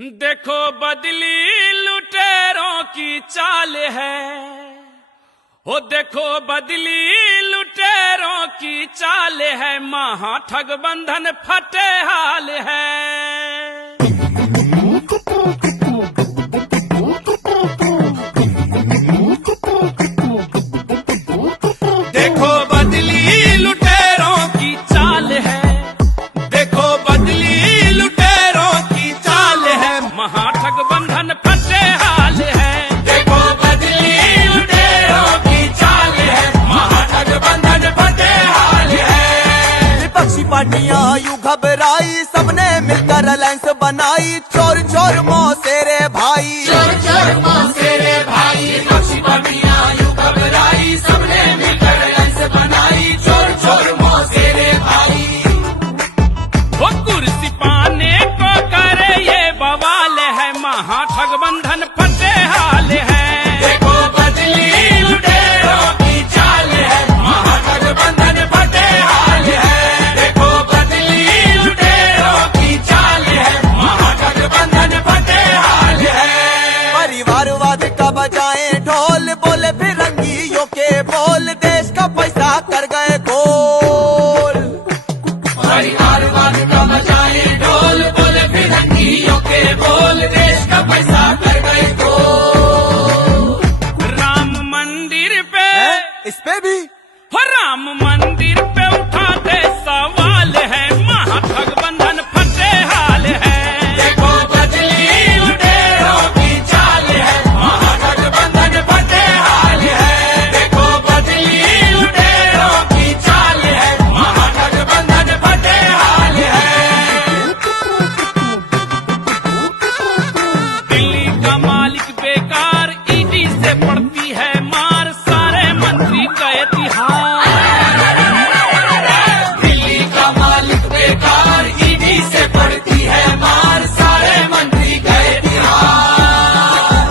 देखो बदली लुटेरों की चाल है, हो देखो बदली लुटेरों की चाल है, महा ठग बंधन फटे हाल है। देखो बदली लुटेरों की चाल है, देखो बदली लुटेरों की चाल है, महा ठग बंधन फटे हाल है। देखो बदली लुटेरों की चाल है, महा ठग बंधन फटे हाल है। विपक्षी पार्टियां यूं घबराई, सबने मिलकर अलायंस बनाई, चोर चोर मौसेरे भाई, चोर चोर मौसेरे भाई। विपक्षी पार्टियां यूं घबराई, सबने मिलकर अलायंस बनाई, चोर चोर मौसेरे भाई। वो कुर्सी पाने को करे ये बवाल है, महा ठग बंधन फटे हाल है। देखो बदली लुटेरों की चाल है, महा ठग बंधन फटे हाल है। देखो बदली लुटेरों की चाल है, महा ठग बंधन फटे हाल है। परिवारवाद का बजाए ढोल, बोले फिरंगियों के बोल, देश का पैसा कर गए गोल। परिवारवाद का बजाए ढोल, बोले फिरंगियों के बोल, देश का पैसा कर गए गोल। राम मंदिर पे इस पे भी हो, राम मंदिर पे उठाते सवाल है, महा ठग बंधन फटे हाल है। देखो बदली लुटेरों की चाल है, महा ठग बंधन फटे हाल है। देखो बदली लुटेरों की चाल है, महा ठग बंधन फटे हाल है। दिल्ली का मालिक बेकार, ईडी से पड़ती है मार, सारे मंत्री गए तिहार। दिल्ली का मालिक बेकार, ईडी से पड़ती है मार, सारे मंत्री गए तिहार।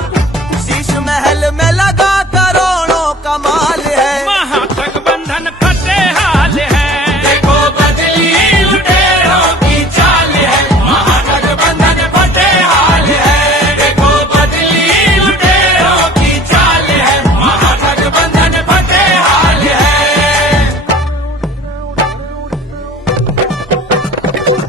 शीश महल में लगा करोड़ों का माल है, महा ठग बंधन फटे हाल है। देखो बदली लुटेरों की चाल है, महा ठग बंधन फटे हाल है। देखो बदली लुटेरों की चाल है, महा ठग बंधन फटे हाल है।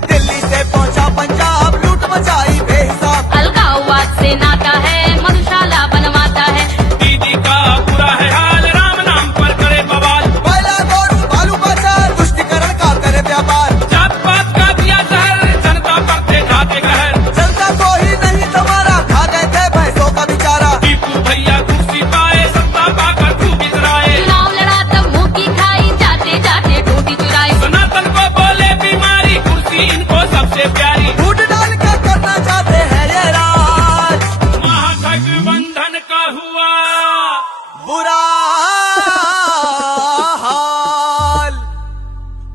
दिल्ली से पहुंचा पंजाब, लूट मचाई बेहिसाब, अलगाववाद से नाता है, मधुशाला बनवाता है। दीदी का बुरा है हाल, राम नाम पर करे बवाल, पहला दौर बालू बाजार, तुष्टिकरण का करे व्यापार, जात पात का दिया जहर, जनता पर थे जाते कहर। जनता को ही नहीं तुम्हारा, खा गए थे भैंसों का बेचारा। टीपू भैया कुर्सी पाए, सत्ता पाकर खूब इतराए, चुनाव लड़ा तब मुंह की खाई, जाते जाते टूटी चुराई। सनातन को बोले बीमारी, कुर्सी इनको सबसे प्यारी। फूट डाल के करना चाहते हैं ये राज, महाठग बंधन का हुआ बुरा हाल।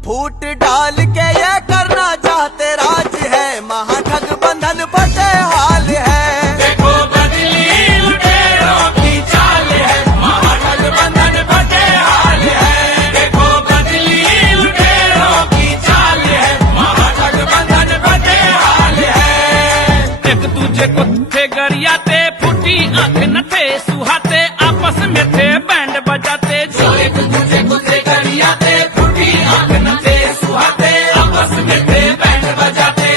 फूट डाल के ये करना चाहते राज है, महाठग बंधन फटे हाल है। देखो बदली लुटेरों की चाल है, महाठग बंधन फटे हाल है। देखो बदली लुटेरों की चाल है, महाठग बंधन फटे हाल है। एक दूजे को थे गरियाते, फूटी आंख न थे सुहाते, आपस में थे बैंड बजाते। जो एक दूजे को थे गरियाते, फूटी आंख न थे सुहाते, आपस में थे बैंड बजाते।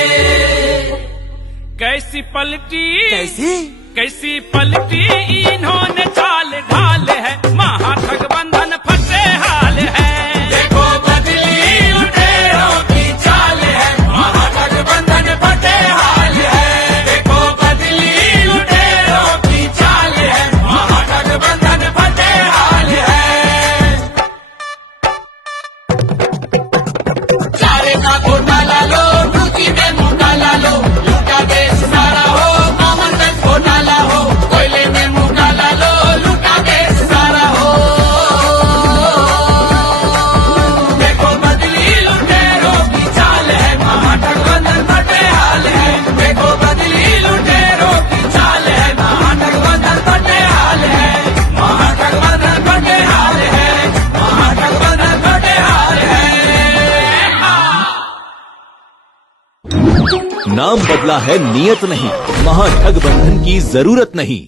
कैसी पलटी कैसी कैसी पलटी इन्होंने चाल ढाल है, महा ठग बंधन फटे हाल है। देखो बदली लुटेरों की चाल है, महा ठग बंधन फटे हाल है। देखो बदली लुटेरों की चाल है, महा ठग बंधन फटे हाल है। चारे का घोटाला लो, टूकी में मुंह डाला लो, लूटा देश सारा हो, कॉमन वेल्थ घोटाला हो, कोयले में मुंह डाला लो, लूटा देश सारा नाम बदला है नियत नहीं, महाठग बंधन की जरूरत नहीं।